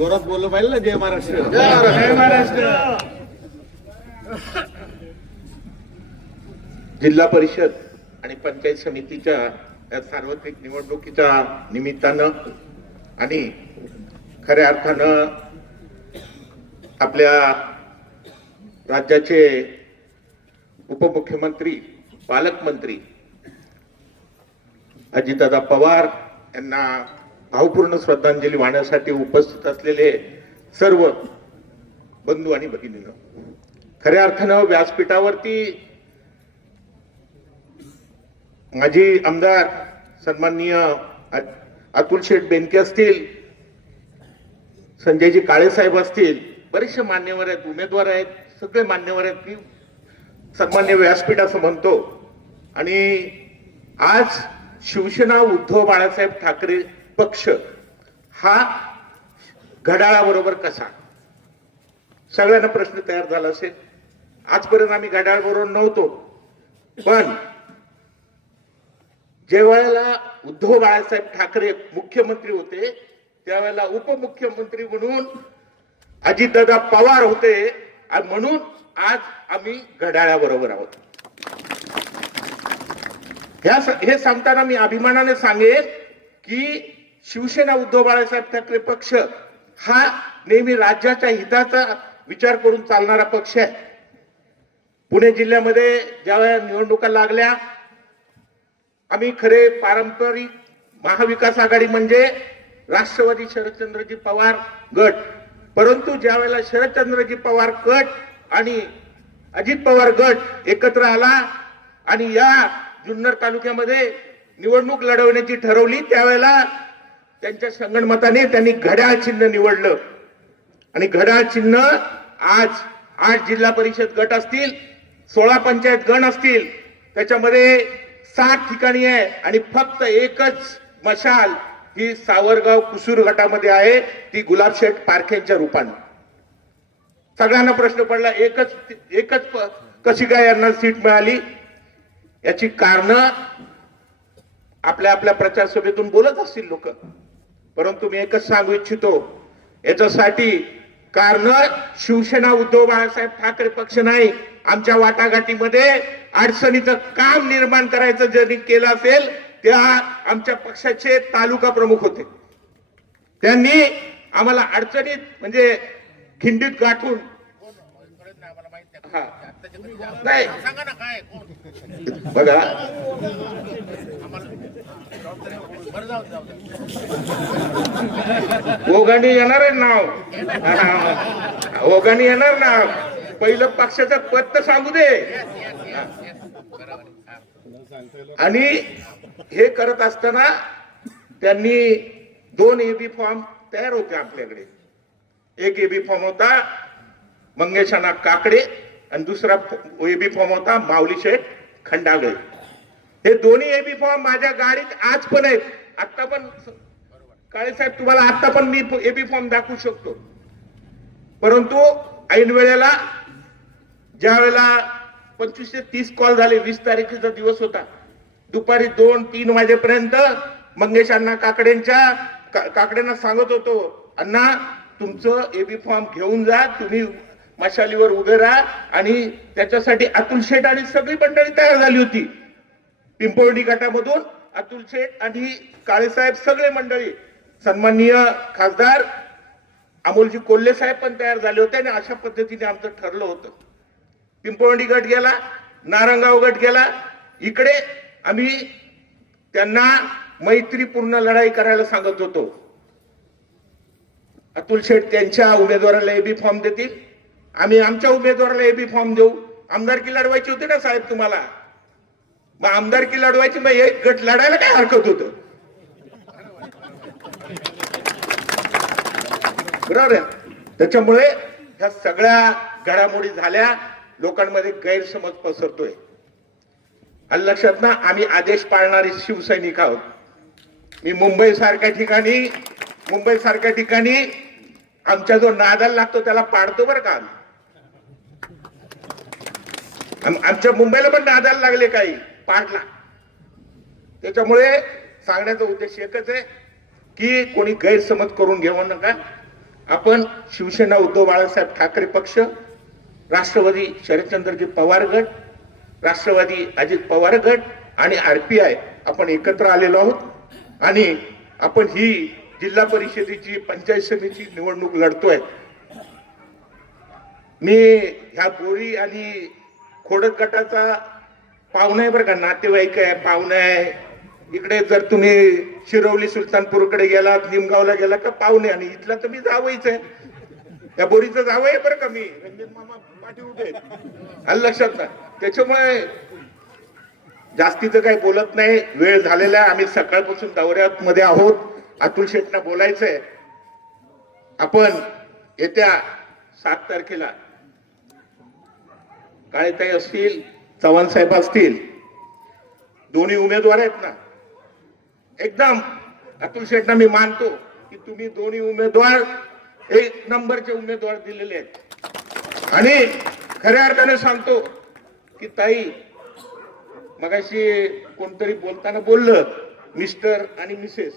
जोरात बोललं पाहिजे ना. जय महाराष्ट्र. जय महाराष्ट्र. जिल्हा परिषद आणि पंचायत समितीच्या या सार्वत्रिक निवडणुकीच्या निमित्तानं आणि खऱ्या अर्थानं आपल्या राज्याचे उपमुख्यमंत्री पालकमंत्री अजितदादा पवार यांना भावपूर्ण श्रद्धांजली वाहण्यासाठी उपस्थित असलेले सर्व बंधू आणि भगिनींनो, खऱ्या अर्थानं व्यासपीठावरती माजी आमदार सन्माननीय अतुल शेठ बेनके असतील, संजयजी काळे साहेब असतील, बरेचसे मान्यवर आहेत, उमेदवार आहेत, सगळे मान्यवर आहेत की सन्मान्य व्यासपीठ असं म्हणतो. आणि आज शिवसेना उद्धव बाळासाहेब ठाकरे पक्ष हा घड्याळाबरोबर कसा, सगळ्यांना प्रश्न तयार झाला असेल. आजपर्यंत आम्ही घड्याळाबरोबर नव्हतो, पण ज्या वेळेला उद्धव बाळासाहेब ठाकरे मुख्यमंत्री होते त्यावेळेला उपमुख्यमंत्री म्हणून अजितदादा पवार होते, आणि म्हणून आज आम्ही घड्याळाबरोबर आहोत. हे सांगताना मी अभिमानाने सांगेन की शिवसेना उद्धव बाळासाहेब ठाकरे पक्ष हा नेहमी राज्याच्या हिताचा विचार करून चालणारा पक्ष आहे. पुणे जिल्ह्यामध्ये ज्यावेळेला निवडणुका लागल्या, आम्ही खरे पारंपरिक महाविकास आघाडी म्हणजे राष्ट्रवादी शरदचंद्रजी पवार गट, परंतु ज्या वेळेला शरदचंद्रजी पवार गट आणि अजित पवार गट एकत्र आला आणि या जुन्नर तालुक्यामध्ये निवडणूक लढवण्याची ठरवली, त्यावेळेला त्यांच्या संगणमताने त्यांनी घड्याळ चिन्ह निवडलं. आणि घड्याळ चिन्ह आज 8 जिल्हा परिषद गट असतील, 16 पंचायत गण असतील, त्याच्यामध्ये 60 ठिकाणी आहे आणि फक्त एकच मशाल ही सावरगाव कुसूर गटामध्ये आहे, ती गुलाबशेठ पारखेंच्या रूपाने. सगळ्यांना प्रश्न पडला, एकच कशी काय यांना सीट मिळाली. याची कारण आपल्या आपल्या प्रचार सभेतून बोलत असतील लोक, परंतु मी एकच सांगू इच्छितो, याच्यासाठी कारण शिवसेना उद्धव बाळासाहेब ठाकरे पक्ष नाही. आमच्या वाटाघाटीमध्ये अडचणीचं काम निर्माण करायचं ज्यांनी केलं असेल त्या आमच्या पक्षाचे तालुका प्रमुख होते. त्यांनी आम्हाला अडचणीत म्हणजे खिंडीत गाठून नाही बघा, ओघाणी येणार आहे नाव, ओघाणी येणार नाव, पहिलं पक्षाचं पद तर सांगू दे. आणि हे करत असताना त्यांनी 2 एबी फॉर्म तयार होते आपल्याकडे. एक एबी फॉर्म होता मंगेशाना काकडे आणि दुसरा एबी फॉर्म होता माऊली शेठ खंडागळे. हे दोन्ही एबी फॉर्म माझ्या गाडीत आज पण आहेत. आता पण काळे साहेब तुम्हाला आता पण मी एबी फॉर्म दाखवू शकतो. परंतु ऐन वेळेला ज्या वेळेला 25 ते 30 कॉल झाले, 20 तारखेचा दिवस होता, दुपारी 2-3 वाजेपर्यंत मंगेश अण्णा काकडेंना सांगत होतो, अण्णा तुमचं एबी फॉर्म घेऊन जा, तुम्ही मशालीवर उभे राहा. आणि त्याच्यासाठी अतुल शेठ आणि सगळी मंडळी तयार झाली होती. पिंपोर्डी गटामधून अतुल शेठ आणि काळेसाहेब सगळे मंडळी, सन्माननीय खासदार अमोलजी कोल्हे साहेब पण तयार झाले होते. आणि अशा पद्धतीने आमचं ठरलं होतं. पिंपोर्डी गट गेला, नारंगाव गट गेला, इकडे आम्ही त्यांना मैत्रीपूर्ण लढाई करायला सांगत होतो. अतुल शेठ त्यांच्या उमेदवाराला एबी फॉर्म देतील, आम्ही आमच्या उमेदवाराला एबी फॉर्म देऊ. आमदारकी लढवायची होती ना साहेब तुम्हाला, मग आमदारकी लढवायची, मग एक गट लढायला काय हरकत होतं, बरोबर आहे. त्याच्यामुळे ह्या सगळ्या घडामोडी झाल्या, लोकांमध्ये गैरसमज पसरतोय. आणि लक्षात ना, आम्ही आदेश पाळणारे शिवसैनिक आहोत. मी मुंबई सारख्या ठिकाणी आमच्या जो नादाला लागतो त्याला पाडतो बरं का. आमच्या मुंबईला पण नादाला लागले काही, पाडला. त्याच्यामुळे सांगण्याचा उद्देश एकच आहे की कोणी गैरसमज करून घेऊ नका. आपण शिवसेना उद्धव बाळासाहेब ठाकरे पक्ष, राष्ट्रवादी शरदचंद्रजी पवार गट, राष्ट्रवादी अजित पवार गट आणि RPI आपण एकत्र आलेलो आहोत आणि आपण ही जिल्हा परिषदेची पंचायत समितीची निवडणूक लढतोय. मी ह्या बोरी आणि खोडक गटाचा पाहुणा आहे बरं का, नातेवाईक आहे, पाहुणा आहे. इकडे जर तुम्ही शिरवली सुलतानपूरकडे गेलात, निमगावला गेला का पाहुणे, आणि इथला तर मी जावईच आहे, त्या बोरीचं जावई आहे बरं का मी. रंजन मामा पाठी उभे आहेत, आलं लक्षात ना. त्याच्यामुळे जास्तीचं काही बोलत नाही, वेळ झालेला आहे. आम्ही सकाळपासून दौऱ्यात मध्ये आहोत. अतुल शेटना बोलायचंय. आपण येत्या 7 तारखेला काळेताई असतील, चव्हाण साहेब असतील, दोन्ही उमेदवार आहेत ना, एकदम अतुल शेटना मी मानतो की तुम्ही दोन्ही उमेदवार 1 नंबरचे उमेदवार दिलेले आहेत. आणि खऱ्या अर्थाने सांगतो की ताई, मगाशी कोणतरी बोलताना बोललं मिस्टर आणि मिसेस,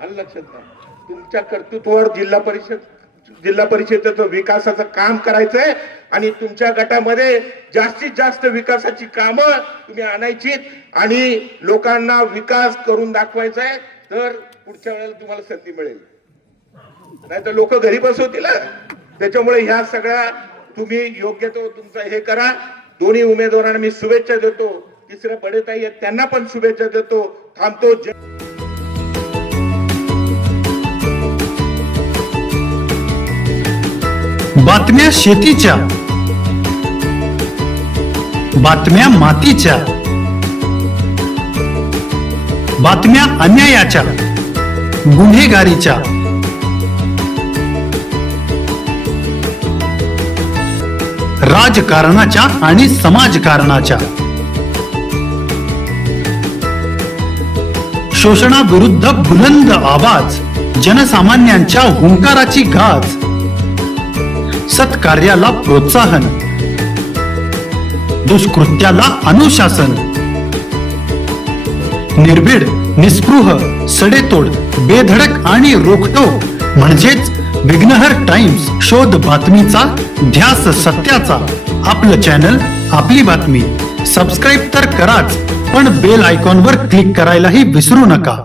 आलं लक्षात ना. तुमच्या कर्तृत्वावर जिल्हा परिषदेचं विकासाचं काम करायचंय आणि तुमच्या गटामध्ये जास्तीत जास्त विकासाची कामं तुम्ही आणायची आणि लोकांना विकास करून दाखवायचा आहे. तर पुढच्या वेळेला तुम्हाला संधी मिळेल, नाही तर लोक घरी बसवतील. त्याच्यामुळे ह्या सगळ्या तुम्ही योग्य तो तुमचा हे करा. दोन्ही उमेदवारांना मी शुभेच्छा देतो. तिसऱ्या बडेताई आहेत त्यांना पण शुभेच्छा देतो. थांबतो. बातम्या शेतीच्या, बातम्या मातीच्या, बातम्या अन्यायाच्या, गुन्हेगारीच्या, राजकारणाच्या आणि समाजकारणाच्या, शोषणाविरुद्ध बुलंद आवाज, जनसामान्यांच्या हुंकाराची गाज, सत्कार्याला प्रोत्साहन, दुष्कृत्याला अनुशासन, निर्भीड, निस्पृह, सडेतोड, बेधडक आणि रोखटोक म्हणजेच विघ्नहर टाइम्स. शोध बातमीचा, ध्यास सत्याचा. आपलं चॅनल, आपली बातमी. सबस्क्राईब तर कराच, पण बेल आयकॉनवर क्लिक करायलाही विसरू नका.